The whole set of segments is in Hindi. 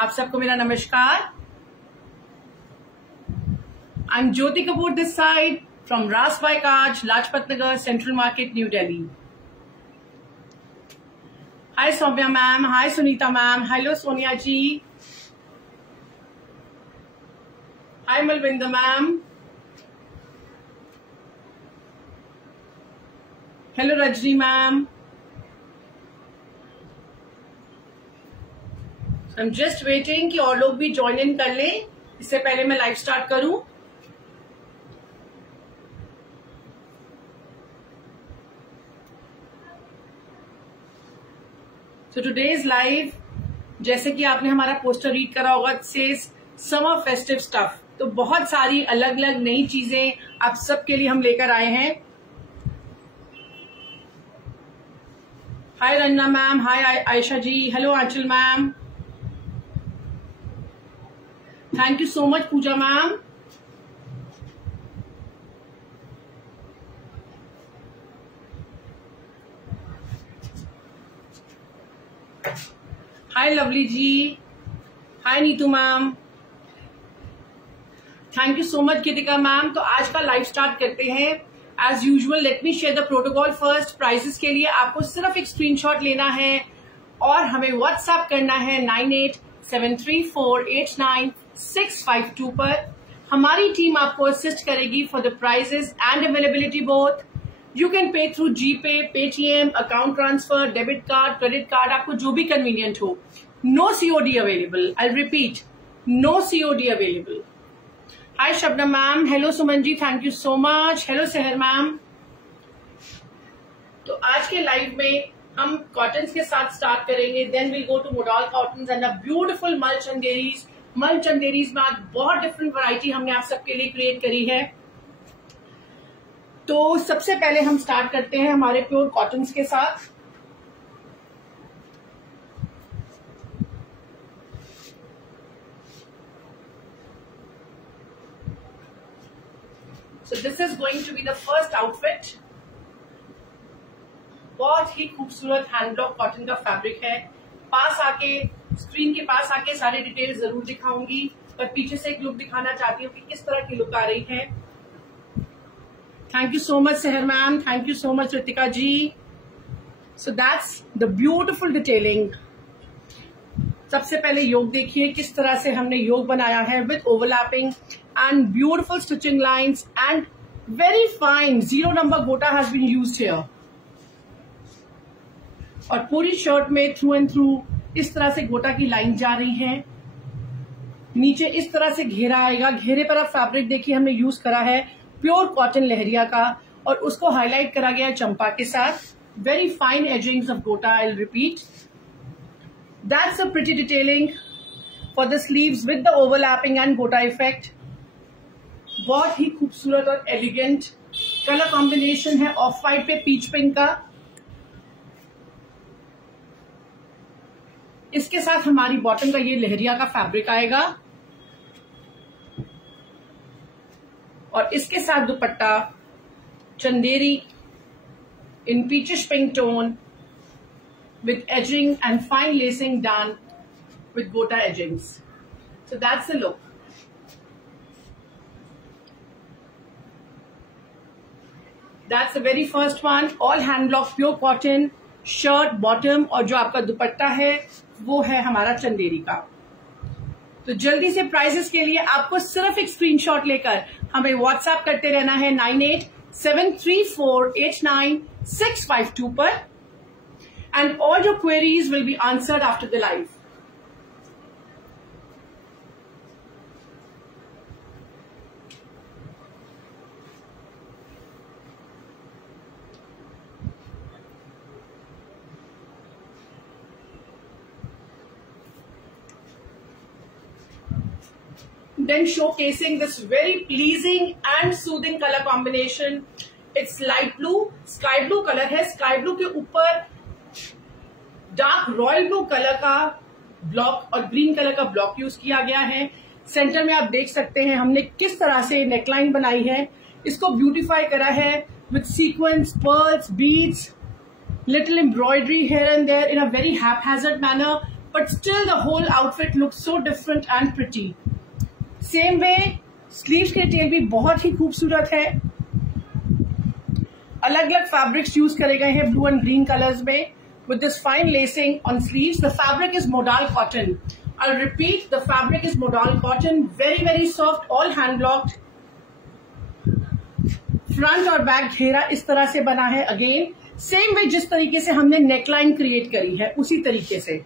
आप सबको मेरा नमस्कार। I am Jyoti Kapoor this side from Raas by Kaaj, Lajpat Nagar, Central Market, New Delhi. Hi Saumya ma'am, hi Sunita ma'am, hello Sonia ji, hi Malvinder ma'am, hello Rajni ma'am. I am just waiting कि और लोग भी ज्वाइन इन कर लें, इससे पहले मैं लाइव स्टार्ट करूं। सो टुडेज लाइव, जैसे कि आपने हमारा पोस्टर रीड करा होगा, it says summer festive stuff. तो बहुत सारी अलग अलग नई चीजें आप सबके लिए हम लेकर आए हैं। Hi Ranna ma'am, hi Ayesha ji, hello Anchal ma'am, thank you so much Pooja ma'am. Hi Lovely ji, hi Neetu ma'am, thank you so much Kritika ma'am. तो आज का लाइव स्टार्ट करते हैं। As usual let me share the protocol first. Prices के लिए आपको सिर्फ एक स्क्रीनशॉट लेना है और हमें व्हाट्सएप करना है 9873489652 पर। हमारी टीम आपको असिस्ट करेगी for the prices and availability both. You can pay through GPay, Paytm, account transfer, debit card, credit card, आपको जो भी कन्वीनियंट हो। No COD available, I repeat, no COD available. Hi Shabnam ma'am, hello Suman ji, thank you so much, hello Sahar ma'am. तो आज के लाइव में हम कॉटन्स के साथ स्टार्ट करेंगे, then will go to modal cottons and a beautiful mul Chanderis. मल चंदेरीज में आज बहुत डिफरेंट वैरायटी हमने आप सबके लिए क्रिएट करी है। तो सबसे पहले हम स्टार्ट करते हैं हमारे प्योर कॉटन्स के साथ। So this is going to be the first outfit। बहुत ही खूबसूरत हैंड ब्लॉक कॉटन का फैब्रिक है। पास आके, स्क्रीन के पास आके सारे डिटेल जरूर दिखाऊंगी, पर पीछे से एक लुक दिखाना चाहती हूँ कि किस तरह की लुक आ रही है। Thank you so much Sahar ma'am, thank you so much Ritika ji. So that's the beautiful detailing. सबसे पहले योग देखिए किस तरह से हमने योग बनाया है with overlapping and beautiful stitching lines and very fine 0 number gota has been used here। और पूरी शर्ट में थ्रू एंड थ्रू इस तरह से गोटा की लाइन जा रही है। नीचे इस तरह से घेरा आएगा। घेरे पर आप फैब्रिक देखिए हमने यूज करा है प्योर कॉटन लहरिया का और उसको हाईलाइट करा गया चंपा के साथ। वेरी फाइन एजिंग्स ऑफ गोटा, I repeat. That's a pretty detailing for the sleeves with the overlapping and गोटा इफेक्ट। बहुत ही खूबसूरत और एलिगेंट कलर कॉम्बिनेशन है, ऑफ वाइट पे पीच पिंक का। इसके साथ हमारी बॉटम का ये लहरिया का फैब्रिक आएगा और इसके साथ dupatta Chanderi in peachish pink tone with edging and fine lacing done with gota edgings. So that's the look. That's the very first one, all hand block pure cotton, shirt bottom और जो आपका दुपट्टा है वो है हमारा चंदेरी का। तो जल्दी से प्राइसेस के लिए आपको सिर्फ एक स्क्रीनशॉट लेकर हमें व्हाट्सएप करते रहना है 9873489652 पर and all your queries will be answered after the live. Then showcasing this very pleasing and soothing color combination. It's light blue, sky blue color है। sky blue के ऊपर डार्क रॉयल ब्लू कलर का ब्लॉक और ग्रीन कलर का ब्लॉक यूज किया गया है। सेंटर में आप देख सकते हैं हमने किस तरह से नेकलाइन बनाई है। इसको ब्यूटीफाई करा है with sequence, pearls, beads, little embroidery here and there in a very haphazard manner, but still the whole outfit looks so different and pretty. Same way sleeves की डिटेल भी बहुत ही खूबसूरत है. अलग अलग फैब्रिक्स यूज करे गए हैं ब्लू एंड ग्रीन कलर्स में with this fine lacing on sleeves. The fabric is modal cotton. I'll repeat, the fabric is modal cotton, very very soft, all hand blocked. Front और बैक घेरा इस तरह से बना है. अगेन सेम वे जिस तरीके से हमने नेकलाइन क्रिएट करी है उसी तरीके से.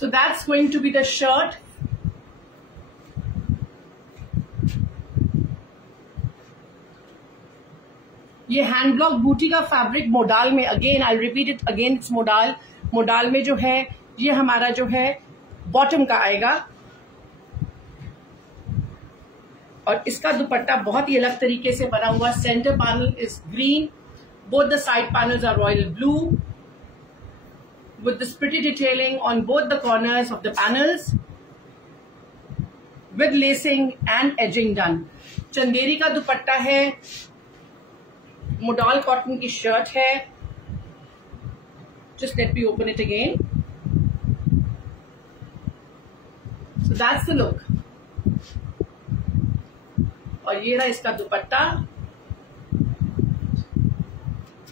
So that's going to be the shirt. ये हैंड ब्लॉक बूटी का फैब्रिक मोडाल में, again I repeat it again, it's modal. Modal में जो है ये हमारा जो है बॉटम का आएगा और इसका दुपट्टा बहुत ही अलग तरीके से बना हुआ. Centre panel is green, both the side panels are royal blue with this pretty detailing on both the corners of the panels with lacing and edging done. Chanderi का दुपट्टा है, मोडाल कॉटन की शर्ट है. Just let me open it again. So that's the look. और ये रहा इसका दुपट्टा.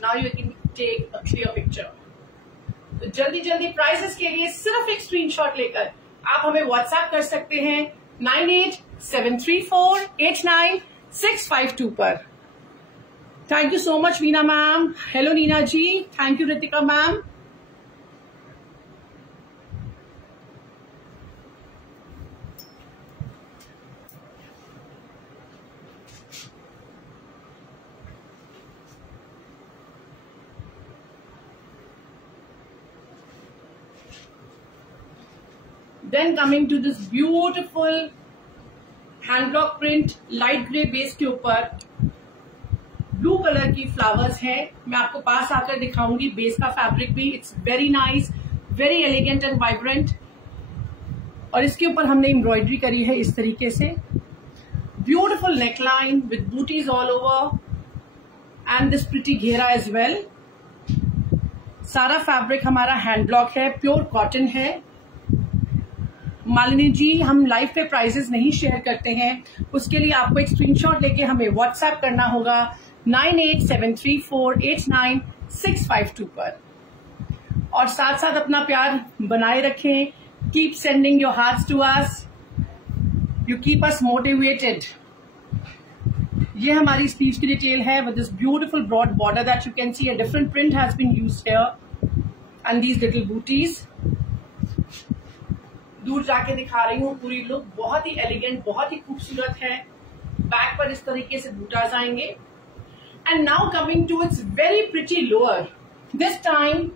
Now you can take a clear picture. तो जल्दी जल्दी प्राइसेस के लिए सिर्फ एक स्क्रीनशॉट लेकर आप हमें व्हाट्सएप कर सकते हैं 9873489652 पर. Thank you so much Meena ma'am. Hello Nina ji. Thank you Ritika ma'am. Then coming to this beautiful hand block print, light grey base के ऊपर ब्लू कलर की फ्लावर्स है. मैं आपको पास आकर दिखाऊंगी बेस का फैब्रिक भी. It's very nice, very elegant and vibrant. और इसके ऊपर हमने एम्ब्रॉयडरी करी है इस तरीके से. Beautiful neckline with butis all over and this pretty घेरा एज वेल. सारा फैब्रिक हमारा हैंड ब्लॉक है, प्योर कॉटन है. मालिनी जी, हम लाइव पे प्राइसेस नहीं शेयर करते हैं, उसके लिए आपको एक स्क्रीनशॉट लेके हमें व्हाट्सएप करना होगा 9873489652 पर. और साथ साथ अपना प्यार बनाए रखें. Keep sending your hearts to us, you keep us motivated. ये हमारी स्लीव्स की डिटेल है with this beautiful broad border that you can see. A different print has been used here and these little butis. दूर जाके दिखा रही हूँ पूरी लुक. बहुत ही एलिगेंट, बहुत ही खूबसूरत है. बैक पर इस तरीके से बूटाज आएंगे. And now coming to its very pretty lower. This time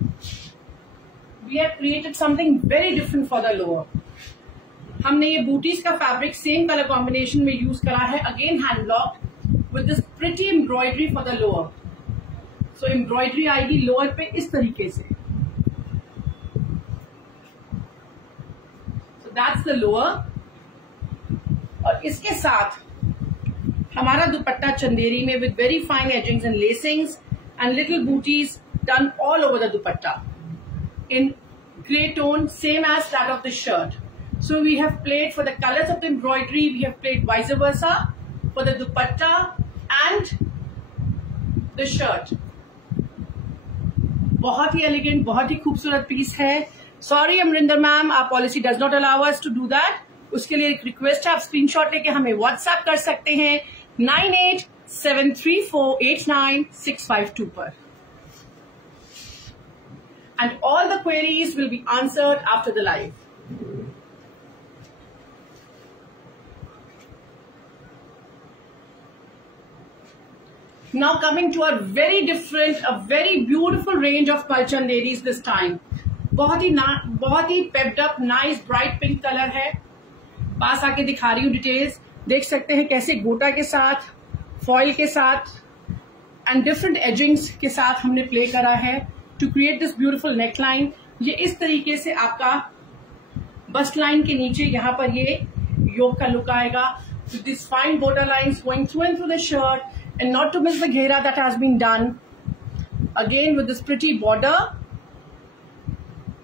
we have created something very different for the lower. हमने ये बूटीज का फैब्रिक सेम कलर कॉम्बिनेशन में यूज करा है. Again hand block with this pretty embroidery for the lower. So embroidery आएगी लोअर पे इस तरीके से. That's the lower. और इसके साथ हमारा दुपट्टा चंदेरी में with very fine edgings and lacings and little booties done all over the dupatta in grey tone, same as that of the shirt. So we have played for the colors of the embroidery, we have played vice versa for the dupatta and the shirt. बहुत ही एलिगेंट, बहुत ही खूबसूरत पीस है. Sorry Amarinder ma'am, our policy does not allow us to do that. उसके लिए एक रिक्वेस्ट है, आप स्क्रीनशॉट लेके हमें व्हाट्सएप कर सकते हैं 9873489652 पर. And all the queries will be answered after the live. Now coming to a very different, a very beautiful range of Palchanderis this time. बहुत ही pepped up nice bright pink colour है. पास आके दिखा रही हूँ डिटेल्स. देख सकते हैं कैसे गोटा के साथ, फॉइल के साथ एंड डिफरेंट एजिंग्स के साथ हमने प्ले करा है to create this beautiful neckline. ये इस तरीके से आपका बस्ट लाइन के नीचे यहाँ पर ये योक का लुक आएगा. This fine border lines going through and through the shirt, and not to miss the घेरा that has been done again with this pretty border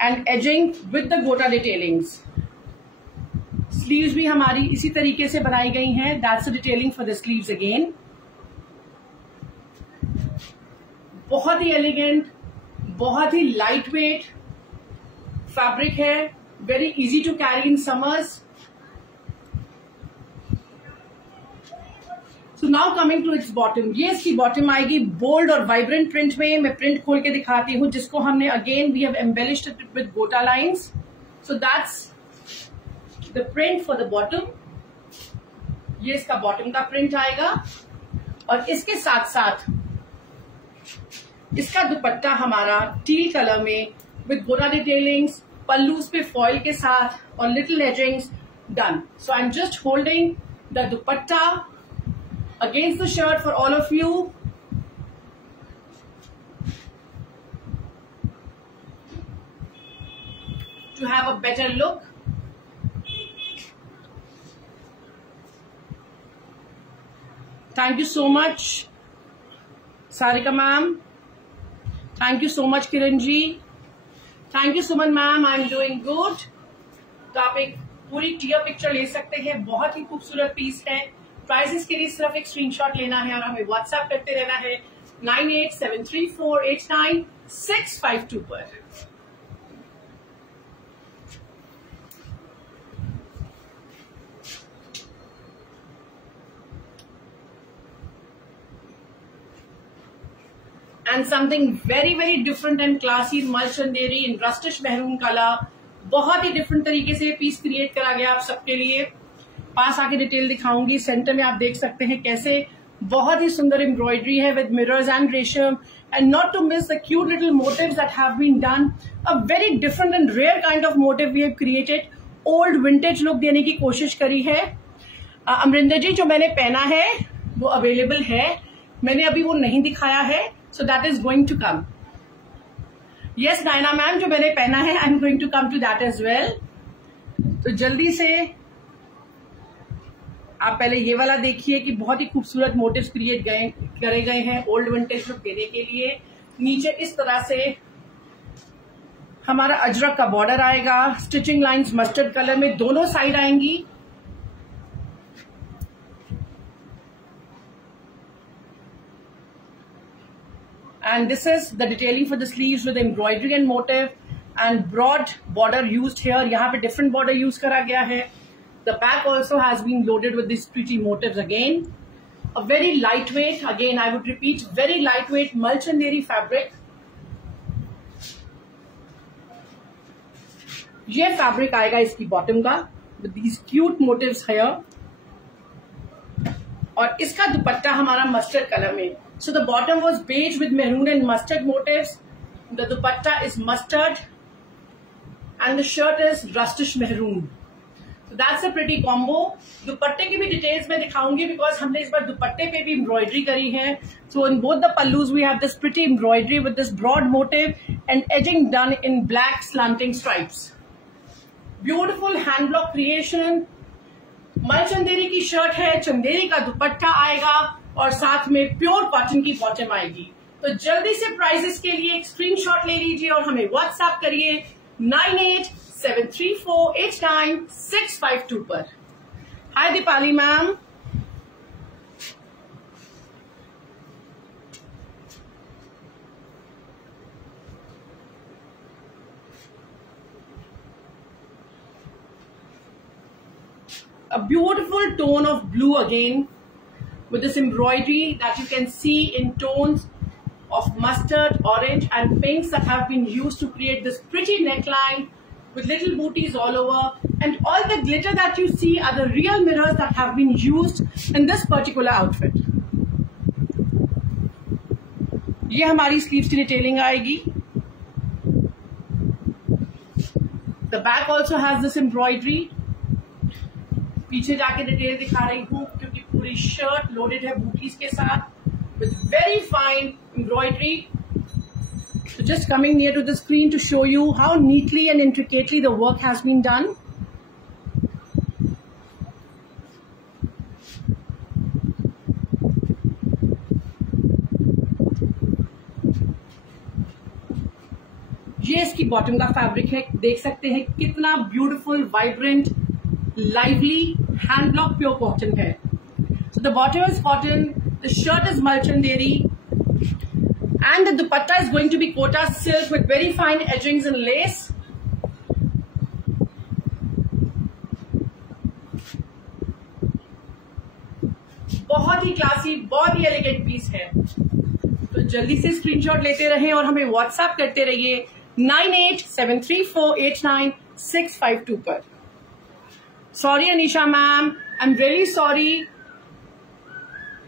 and edging with the gota detailings. Sleeves भी हमारी इसी तरीके से बनाई गई हैं. That's the detailing for the sleeves again. बहुत ही एलिगेंट, बहुत ही लाइट वेट फैब्रिक है. Very easy to carry in summers. So now coming to its bottom. ये इसकी बॉटम आएगी बोल्ड और वाइब्रेंट प्रिंट में. मैं प्रिंट खोल के दिखाती हूँ, जिसको हमने again we have embellished it with gota lines. So that's the print for the bottom. ये इसका बॉटम का प्रिंट आएगा और इसके साथ साथ इसका दुपट्टा हमारा टील कलर में विद गोटा डिटेलिंग्स, पल्लूस पे फॉइल के साथ और little edgings done. So I am just holding the dupatta against the shirt for all of you. To have a better look. Thank you so much, Sarika ma'am. Thank you so much, Kiran ji. Thank you, Suman ma'am. I'm doing good. तो आप एक पूरी क्लियर पिक्चर ले सकते हैं. बहुत ही खूबसूरत पीस है. प्राइसेस के लिए सिर्फ एक स्क्रीनशॉट लेना है और हमें व्हाट्सएप करते रहना है 9873489652 पर. And something very very different and classy Malchanderi in rustish maroon colour. बहुत ही डिफरेंट तरीके से पीस क्रिएट करा गया आप सबके लिए. पास आके डिटेल दिखाऊंगी. सेंटर में आप देख सकते हैं कैसे बहुत ही सुंदर एम्ब्रॉयडरी है with mirrors and resham. And not to miss the cute little motifs that have been done. A very different and rare kind of motif we have created. Old vintage look देने की कोशिश करी है. अमरिंदर जी, जो मैंने पहना है वो अवेलेबल है. मैंने अभी वो नहीं दिखाया है, so that is going to come. Yes Naina ma'am, जो मैंने पहना है I am going to come to that as well. तो जल्दी से आप पहले ये वाला देखिए कि बहुत ही खूबसूरत मोटिव्स क्रिएट करे गए हैं ओल्ड विंटेज लुक देने के लिए. नीचे इस तरह से हमारा अजरक का बॉर्डर आएगा. स्टिचिंग लाइंस मस्टर्ड कलर में दोनों साइड आएंगी. And this is the detailing for the sleeves with embroidery and motif and broad border used here. यहाँ पे डिफरेंट बॉर्डर यूज करा गया है. The back also has been loaded with these pretty motifs again. A very lightweight, again I would repeat, very lightweight Malchanderi fabric. ये fabric आएगा इसकी bottom का with these cute motifs here. और इसका दुपट्टा हमारा mustard color में. So the bottom was beige with maroon and mustard motifs. The dupatta is mustard and the shirt is rustish maroon. So that's a pretty combo. दुपट्टे की भी डिटेल्स में दिखाऊंगी बिकॉज हमने इस बार दुपट्टे पे भी एम्ब्रॉयडरी करी है. So in both the pallus we have this pretty embroidery with this broad motif and edging done in black slanting stripes. Beautiful hand block creation. Malchanderi की शर्ट है, चंदेरी का दुपट्टा आएगा और साथ में प्योर कॉटन की बॉटम आएगी. तो जल्दी से प्राइजेस के लिए एक स्क्रीनशॉट ले लीजिए और हमें व्हाट्सएप करिए 9873489652 पर. Hi Deepali ma'am. A beautiful tone of blue again with this embroidery that you can see in tones of mustard, orange and pinks that have been used to create this pretty neckline with little booties all over, and all the glitter that you see are the real mirrors that have been used in this particular outfit. ये हमारी sleeves की detailing आएगी. The back also has this embroidery. पीछे जाके डिटेल दिखा रही हूँ क्योंकि पूरी शर्ट लोडेड है बूटीज के साथ with very fine embroidery. So just coming near to the screen to show you how neatly and intricately the work has been done. ये इसकी बॉटम का फैब्रिक है, देख सकते हैं कितना beautiful, vibrant, lively hand block pure cotton है. So the bottom is cotton, the shirt is Malchanderi, and the dupatta is going to be Kota silk with very fine edgings and lace. बहुत ही क्लासी, बहुत ही एलिगेंट पीस है. तो जल्दी से स्क्रीनशॉट लेते रहें और हमें व्हाट्सएप करते रहिए 9873489652 पर. Sorry Anisha ma'am, I am really sorry.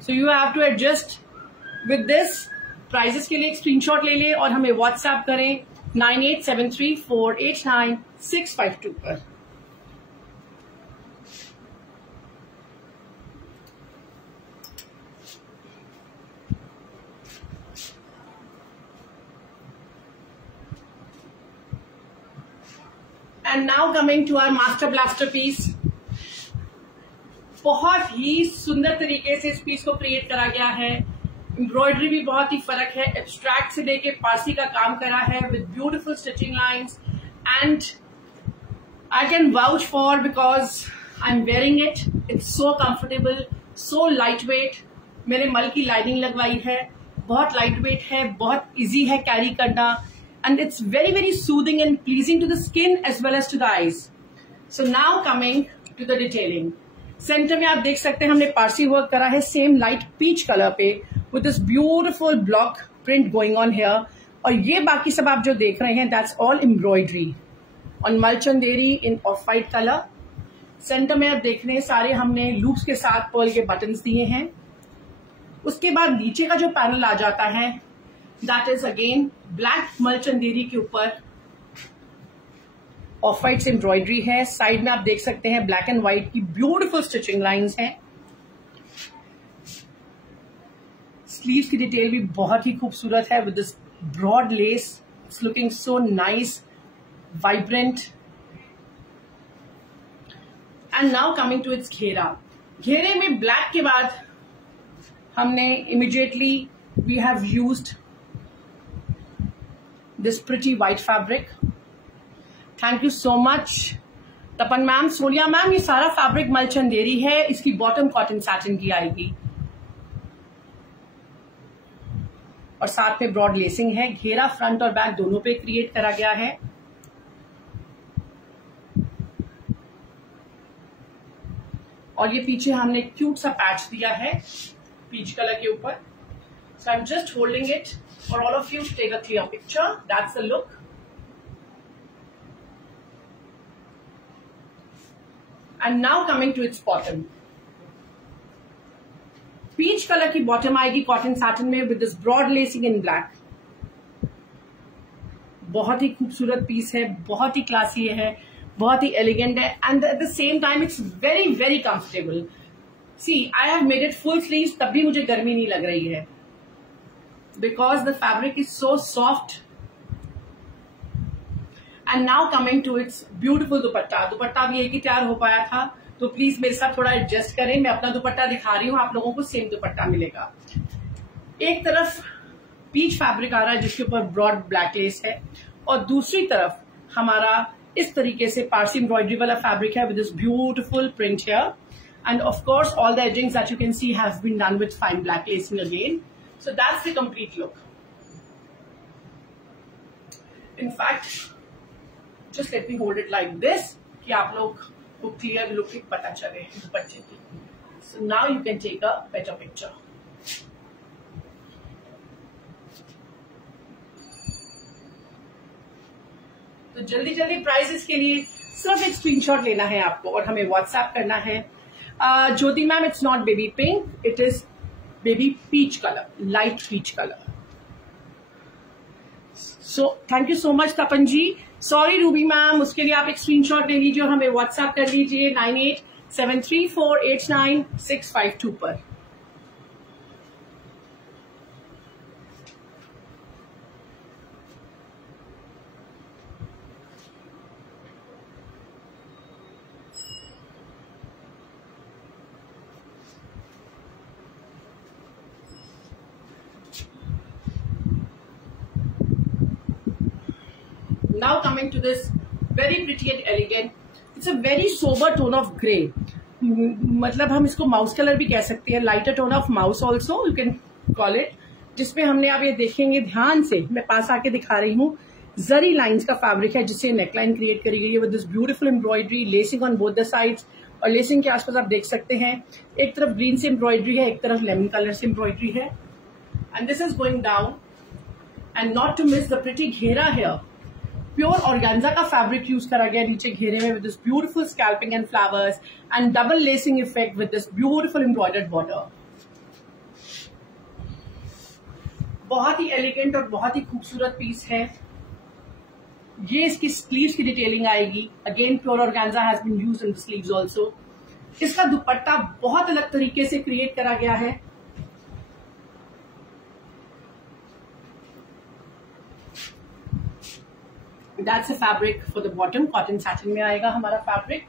So you have to adjust with this. Prices के लिए एक स्क्रीनशॉट ले लें और हमें व्हाट्सएप करें 9873489652 पर. And now coming to our master blaster piece. बहुत ही सुंदर तरीके से इस पीस को क्रिएट करा गया है. एम्ब्रॉयडरी भी बहुत ही फर्क है, एब्स्ट्रैक्ट से लेके पारसी का काम करा है with beautiful stitching lines. And I can vouch for because I am wearing it. It's so comfortable, so light weight. मैंने मल की लाइनिंग लगवाई है, बहुत लाइट वेट है, बहुत इजी है कैरी करना. And it's very very soothing and pleasing to the skin as well as to the eyes. So now coming to the detailing. Centre में आप देख सकते हैं हमने पारसी वर्क करा है सेम लाइट पीच कलर पे with this beautiful block print going on here. और ये बाकी सब आप जो देख रहे हैं that's all embroidery on Malchanderi in off white colour. Centre में आप देख रहे हैं सारे हमने लूप्स के साथ पर्ल के बटन्स दिए हैं. उसके बाद नीचे का जो पैनल आ जाता है दैट इज अगेन ब्लैक मलचंदेरी के ऊपर ऑफ वाइट से एम्ब्रॉयडरी है. साइड में आप देख सकते हैं ब्लैक एंड व्हाइट की ब्यूटीफुल स्टिचिंग लाइंस हैं. स्लीव्स की डिटेल भी बहुत ही खूबसूरत है with this broad lace. It's looking so nice, vibrant. And now coming to its घेरा. घेरे में ब्लैक के बाद हमने immediately we have used this pretty white fabric. Thank you so much Tapan ma'am, Sonia ma'am. ये सारा फैब्रिक मलचंदेरी है, इसकी बॉटम कॉटन सैटिन की आएगी और साथ में ब्रॉड लेसिंग है. घेरा फ्रंट और बैक दोनों पे क्रिएट करा गया है. और ये पीछे हमने क्यूट सा पैच दिया है पीच कलर के ऊपर. So I am just holding it for all of you to take a clear picture. That's the look. And now coming to its bottom. Peach colour की बॉटम आएगी कॉटन सैटिन में with this broad lacing in black. बहुत ही खूबसूरत पीस है, बहुत ही क्लासी है, बहुत ही एलिगेंट है. And at the same time it's very very comfortable. See I have made it full sleeves, तब भी मुझे गर्मी नहीं लग रही है because the fabric is so soft. And now coming to its beautiful dupatta. Dupatta भी एक ही तैयार हो पाया था, तो प्लीज मेरे साथ थोड़ा एडजस्ट करें. मैं अपना दुपट्टा दिखा रही हूं, आप लोगों को सेम दुपट्टा मिलेगा. एक तरफ पीच फैब्रिक आ रहा है जिसके ऊपर ब्रॉड ब्लैक लेस है और दूसरी तरफ हमारा इस तरीके से पारसी एम्ब्रॉयडरी वाला फैब्रिक है with this beautiful print here. And of course all the edgings that you can see have been done with fine black lacing again. So that's the complete look. In fact just let me hold it like this कि आप लोग को क्लियर लुक पता चले दुपट्टे की. So now you can take a better picture. तो जल्दी जल्दी प्राइजेस के लिए सिर्फ एक स्क्रीनशॉट लेना है आपको और हमें व्हाट्सएप करना है. Jyoti ma'am, it's not baby pink, it is baby peach colour, light peach colour. So thank you so much Tapan ji. Sorry Ruby ma'am, उसके लिए आप एक स्क्रीनशॉट ले लीजिए और हमें व्हाट्सएप कर लीजिए 9873489652 पर. Now coming to this very pretty and elegant, it's a very sober tone of grey. मतलब हम इसको माउस कलर भी कह सकते हैं, lighter tone of mouse also you can call it, जिसमें हमने आप ये देखेंगे ध्यान से, मैं पास आके दिखा रही हूँ, जरी लाइंस का फैब्रिक है जिससे नेकलाइन क्रिएट करी गई है with this beautiful embroidery, lacing on both the sides. और लेसिंग के आसपास आप देख सकते हैं एक तरफ ग्रीन से एम्ब्रॉयडरी है, एक तरफ लेमन कलर से एम्ब्रॉयडरी है, and this is going down. And not to miss the pretty ghera here, pure organza का फैब्रिक यूज करा गया नीचे घेरे में with this beautiful scalloping and flowers and double lacing effect with this beautiful embroidered border. बहुत ही एलिगेंट और बहुत ही खूबसूरत पीस है। ये इसकी स्लीव्स की डिटेलिंग आएगी, again pure organza has been used in the sleeves also. इसका दुपट्टा बहुत अलग तरीके से क्रिएट करा गया है, that's a fabric for the bottom, cotton satin में आएगा हमारा फैब्रिक,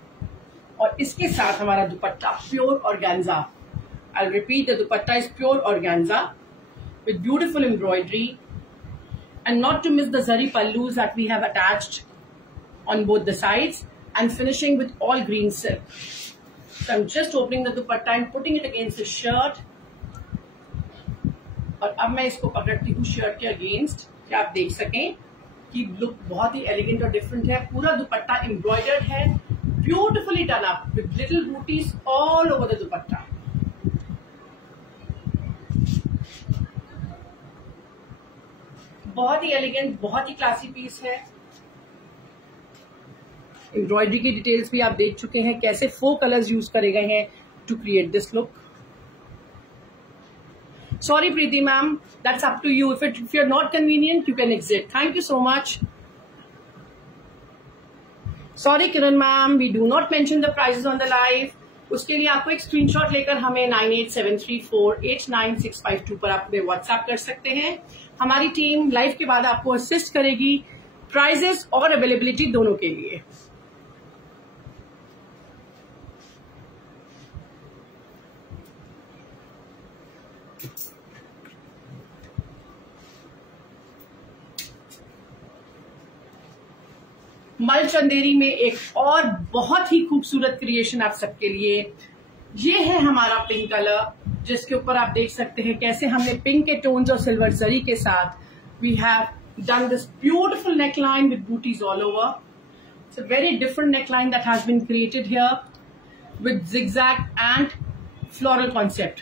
और इसके साथ हमारा दुपट्टा pure organza. I repeat, the dupatta is pure organza with beautiful embroidery, and not to miss the zari pallus that we have attached on both the sides, and finishing with all green silk. So I'm just opening the dupatta and putting it against the shirt. और अब मैं इसको पकड़ती हूँ शर्ट के अगेंस्ट कि आप देख सकें कि लुक बहुत ही एलिगेंट और डिफरेंट है। पूरा दुपट्टा एम्ब्रॉयडर्ड है, beautifully done up with little booties all over the दुपट्टा। बहुत ही एलिगेंट, बहुत ही क्लासी पीस है। एम्ब्रॉयडरी की डिटेल्स भी आप देख चुके हैं, कैसे 4 कलर्स यूज करे गए हैं to create this look. Sorry Preeti ma'am, that's up to you, if you are not convenient you can exit. Thank you so much. Sorry Kiran ma'am, we do not mention the prices on the live. उसके लिए आपको एक स्क्रीनशॉट लेकर हमें 9873489652 पर आप हमें व्हाट्सएप कर सकते हैं। हमारी टीम लाइव के बाद आपको असिस्ट करेगी प्राइजेस और अवेलेबिलिटी दोनों के लिए। मल चंदेरी में एक और बहुत ही खूबसूरत क्रिएशन आप सबके लिए, ये है हमारा पिंक कलर, जिसके ऊपर आप देख सकते हैं कैसे हमने पिंक के टोन्स और सिल्वर जरी के साथ we have done this beautiful neckline with butis all over. It's a very different neckline that has been created here with zigzag and floral concept.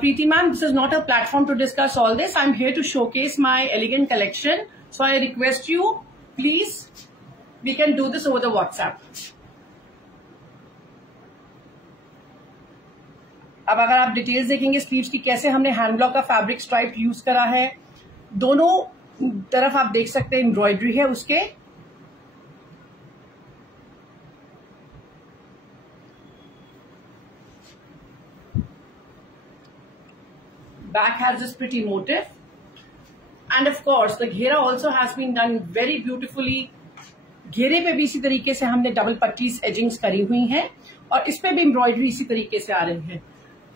Preeti ma'am, this is not a platform to discuss all this. I'm here to showcase my elegant collection. So I request you, please, we can do this over the WhatsApp. अब अगर आप डिटेल्स देखेंगे स्लीव्स की, कैसे हमने हैंड ब्लॉक का फैब्रिक स्ट्राइप यूज करा है, दोनों तरफ आप देख सकते हैं एम्ब्रॉयडरी है उसके। Back has this pretty motif, and of course the घेरा also has been done very beautifully. घेरे पे भी इसी तरीके से हमने डबल पट्टीज एजिंग्स करी हुई हैं और इस पे भी एम्ब्रॉयडरी इसी तरीके से आ रही है।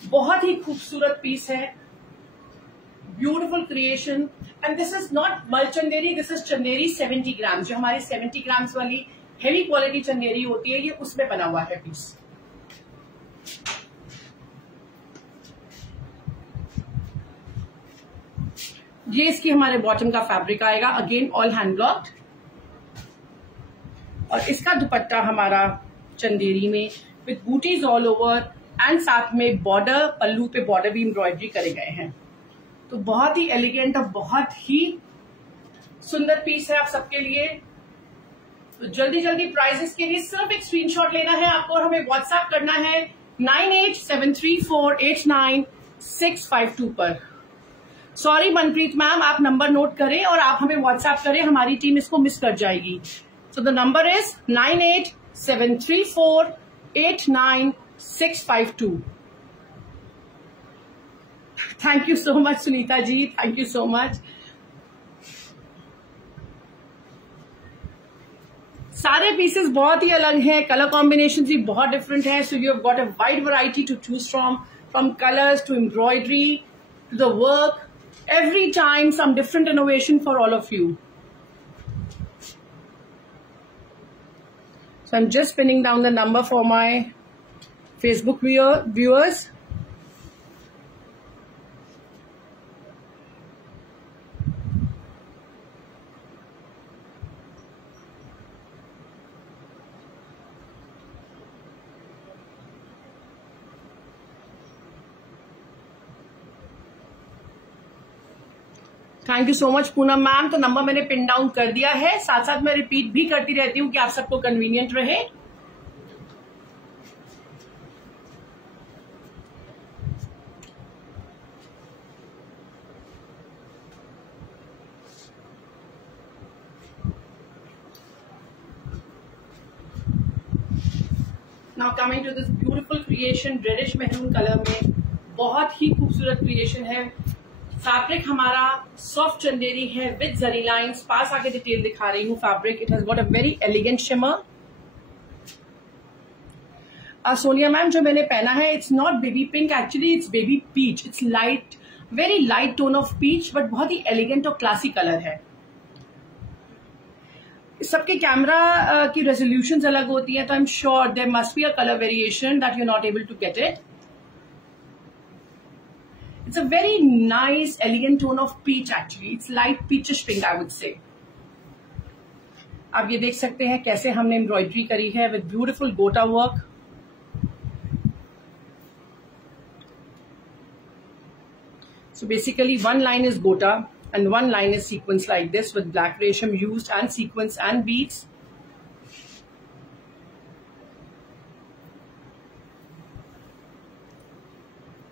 बहुत ही खूबसूरत पीस है, beautiful creation, and this is not मल चंदेरी, दिस इज चंदेरी 70 ग्राम, जो हमारी 70 ग्राम्स वाली हेवी क्वालिटी चंदेरी होती है, ये उसमें बना हुआ है पीस। ये इसकी हमारे बॉटम का फैब्रिक आएगा, अगेन ऑल हैंड ब्लॉक्ड, और इसका दुपट्टा हमारा चंदेरी में with butis all over and साथ में बॉर्डर, पल्लू पे बॉर्डर भी एम्ब्रॉयडरी करे गए हैं। तो बहुत ही एलिगेंट और बहुत ही सुंदर पीस है आप सबके लिए। तो जल्दी जल्दी प्राइजेस के लिए सिर्फ एक स्क्रीनशॉट लेना है आपको और हमें व्हाट्सएप करना है 9873489652 पर। सॉरी मनप्रीत मैम, आप नंबर नोट करें और आप हमें व्हाट्सएप करें, हमारी टीम इसको मिस कर जाएगी। So the number is 9873489652। Thank you so much Sunita ji, thank you so much. सारे पीसेस बहुत ही अलग हैं, कलर कॉम्बिनेशन भी बहुत डिफरेंट है। So you have got a wide variety to choose from colours to embroidery to the work Every time some different innovation for all of you. So I'm just pinning down the number for my Facebook viewers. Thank you so much Poonam ma'am. तो नंबर मैंने पिन डाउन कर दिया है, साथ साथ मैं रिपीट भी करती रहती हूँ कि आप सबको कन्वीनियंट रहे। Now coming to this beautiful creation reddish maroon colour में, बहुत ही खूबसूरत क्रिएशन है। फैब्रिक हमारा सॉफ्ट चंदेरी है विद जरी लाइंस। पास आके डिटेल दिखा रही हूँ fabric. It has got a very elegant shimmer. Sonia ma'am जो मैंने पहना है it's not baby pink, actually it's baby peach. It's light, very light tone of peach, but बहुत ही एलिगेंट और क्लासी कलर है। सबके कैमरा की रेजोल्यूशंस अलग होती हैं, तो I am sure there must be a colour variation that you are not able to get it. It's a very nice, elegant tone of peach actually. It's light peachish pink, I would say. आप ये देख सकते हैं कैसे हमने एम्ब्रॉयडरी करी है with beautiful gota work. So basically one line is gota and one line is sequence like this with black resham used and sequence and beads.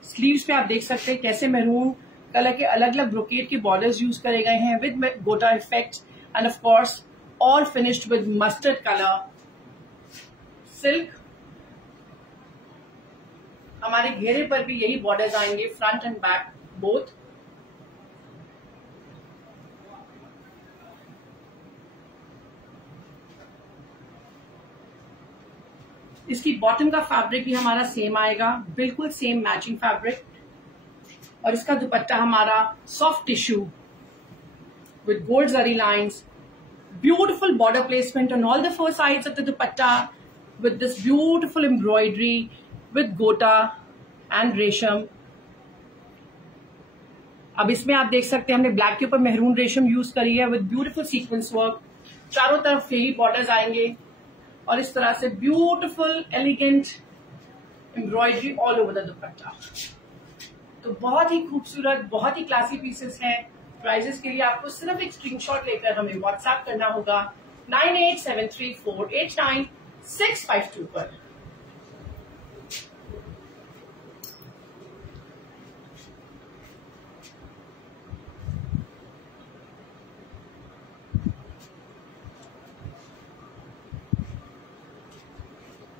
Sleeves पे आप देख सकते हैं कैसे मैरून कलर के अलग अलग ब्रोकेड के बॉर्डर्स यूज करे गए हैं विद गोटा effect and of course all finished with mustard colour silk. हमारे घेरे पर भी यही बॉर्डर्स आएंगे, फ्रंट एंड बैक बोथ। इसकी बॉटम का फैब्रिक भी हमारा सेम आएगा, बिल्कुल सेम मैचिंग फैब्रिक। और इसका दुपट्टा हमारा soft tissue with gold zari lines, beautiful border placement on all the four sides of the dupatta with this beautiful embroidery with गोटा एंड रेशम। अब इसमें आप देख सकते हैं हमने ब्लैक के ऊपर मेहरून रेशम यूज करी है विद ब्यूटिफुल सीक्वेंस वर्क। चारों तरफ यही बॉर्डर्स आएंगे और इस तरह से beautiful elegant embroidery all over the दुपट्टा। तो बहुत ही खूबसूरत, बहुत ही क्लासी पीसेस हैं। प्राइजेस के लिए आपको सिर्फ एक स्क्रीनशॉट लेकर हमें व्हाट्सएप करना होगा 9873489652 पर।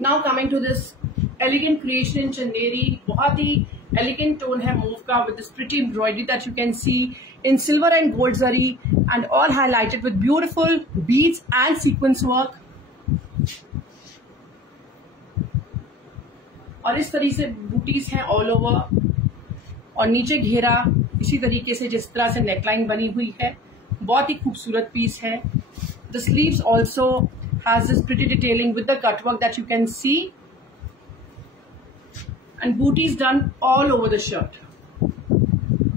Now coming to this elegant creation in Chanderi, बहुत ही एलिगेंट टोन है मूव का with this pretty embroidery that you can see in silver and gold zari and all highlighted with beautiful beads and sequins work. और इस तरीके से बूटीज हैं ऑल ओवर और नीचे घेरा इसी तरीके से जिस तरह से नेकलाइन बनी हुई है, बहुत ही खूबसूरत पीस है। The sleeves also has this pretty detailing with the cut work that you can see and booties done all over the shirt.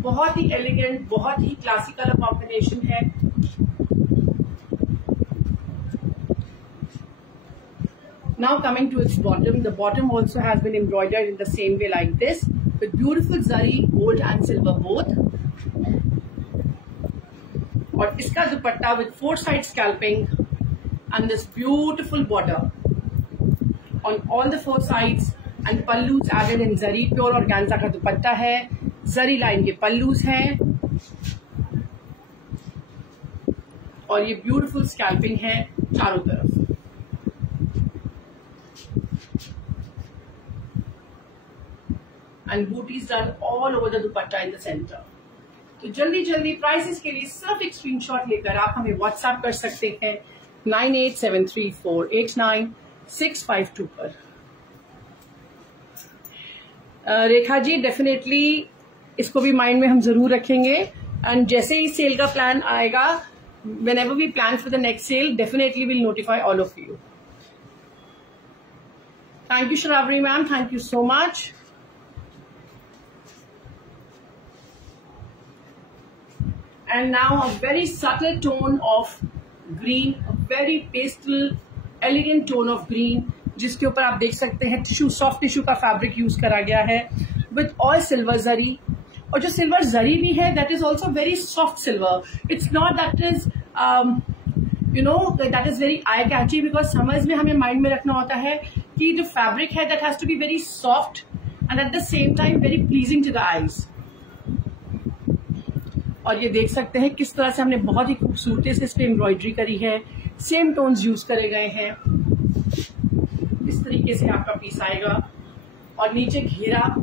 बहुत ही elegant, बहुत ही classy color combination है। Now coming to its bottom, the bottom also has been embroidered in the same way like this with beautiful zari, gold and silver both. और इसका दुपट्टा with 4 side scalping and this beautiful border on all the 4 sides and pallus added in zari, pure organza का दुपट्टा है, जरी लाइन के पल्लूस हैं और ये ब्यूटीफुल स्कैल्पिंग है चारों तरफ। And booties done all over the dupatta in the centre. तो जल्दी जल्दी प्राइसेस के लिए सिर्फ एक स्क्रीनशॉट लेकर आप हमें व्हाट्सएप कर सकते हैं 9873489652 पर। रेखा जी डेफिनेटली इसको भी माइंड में हम जरूर रखेंगे। एंड जैसे ही सेल का प्लान आएगा, whenever we plan for the next sale, definitely we'll notify all of you. Thank you, Shravani ma'am. Thank you so much. And now a very subtle tone of green, a very pastel, elegant tone of green, जिसके ऊपर आप देख सकते हैं टिश्यू, सॉफ्ट टिश्यू का फैब्रिक यूज करा गया है विथ ऑल सिल्वर जरी। और जो सिल्वर जरी भी है that is also very soft silver. It's not that is that is very eye catchy, because summers में हमें माइंड में रखना होता है कि जो फैब्रिक है that has to be very soft and at the same time very pleasing to the eyes. और ये देख सकते हैं किस तरह से हमने बहुत ही खूबसूरती से इस पे एम्ब्रॉयडरी करी है, सेम टोन्स यूज करे गए हैं। इस तरीके से आपका पीस आएगा और नीचे घेरा,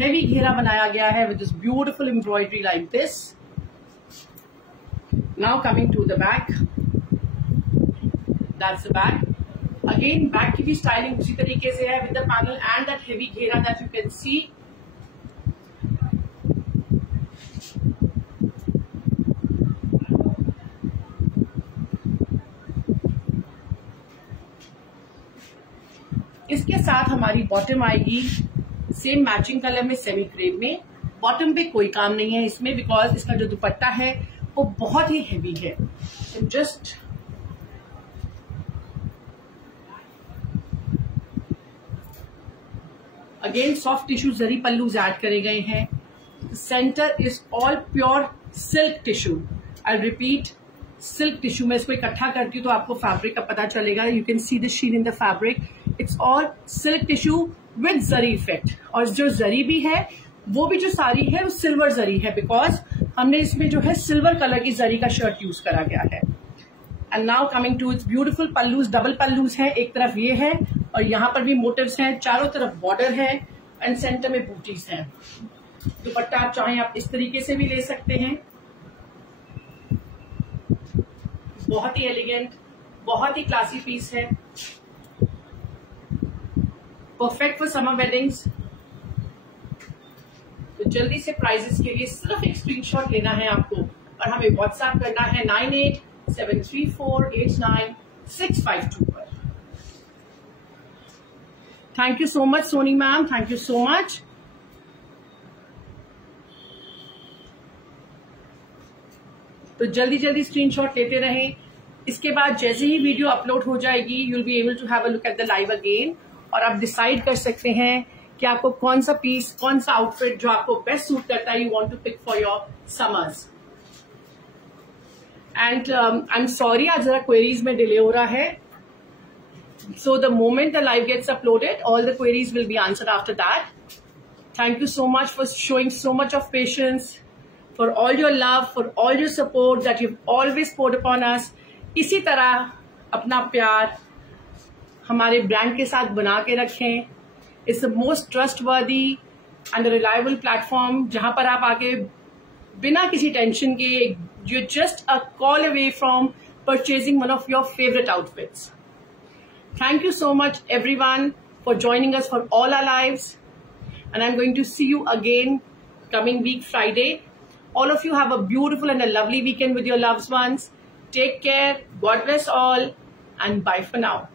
हेवी घेरा बनाया गया है with this beautiful embroidery like this. Now coming to the back, that's the back. Again back की भी स्टाइलिंग उसी तरीके से है with the panel and that heavy ghera that you can see. इसके साथ हमारी बॉटम आएगी सेम मैचिंग कलर में, सेमी क्रेप में। बॉटम पे कोई काम नहीं है इसमें, बिकॉज इसका जो दुपट्टा है वो बहुत ही हेवी है। जस्ट अगेन सॉफ्ट टिश्यू जरी पल्लूज ऐड करे गए हैं। Centre is all pure silk tissue. I repeat, silk tissue में इसको इकट्ठा करती हूँ तो आपको फैब्रिक का पता चलेगा। You can see the sheen in the fabric. It's all silk tissue with zari effect. और जो जरी भी है वो भी जो साड़ी है वो सिल्वर जरी है, बिकॉज हमने इसमें जो है सिल्वर कलर की जरी का शर्ट यूज करा गया है। And now coming to its beautiful pallus. Double pallus है, एक तरफ ये है और यहाँ पर भी मोटिव्स हैं, चारों तरफ बॉर्डर है एंड सेंटर में बूटीज हैं। दुपट्टा आप चाहें आप इस तरीके से भी ले सकते हैं। बहुत ही एलिगेंट, बहुत ही क्लासी पीस है, परफेक्ट फॉर समर वेडिंग्स। तो जल्दी से प्राइजेस के लिए सिर्फ एक स्क्रीनशॉट लेना है आपको और हमें व्हाट्सएप करना है 9873489652 पर। Thank you so much Soni ma'am, thank you so much. तो जल्दी जल्दी स्क्रीनशॉट लेते रहें। इसके बाद जैसे ही वीडियो अपलोड हो जाएगी you will be able to have a look at the live again, और आप डिसाइड कर सकते हैं कि आपको कौन सा पीस, कौन सा आउटफिट जो आपको बेस्ट सूट करता है, you want to pick for your summers. And I am sorry, आज जरा क्वेरीज में डिले हो रहा है, so the moment the live gets uploaded all the queries will be answered after that. Thank you so much for showing so much of patience, for all your love, for all your support that you've always poured upon us. इसी तरह अपना प्यार हमारे ब्रांड के साथ बना के रखें। It's the most trustworthy and a reliable platform जहां पर आप आके बिना किसी टेंशन के, you're just a call away from purchasing one of your favorite outfits. Thank you so much everyone for joining us for all our lives, and I'm going to see you again coming week Friday. All of you have a beautiful and a lovely weekend with your loved ones. Take care, God bless all, and bye for now.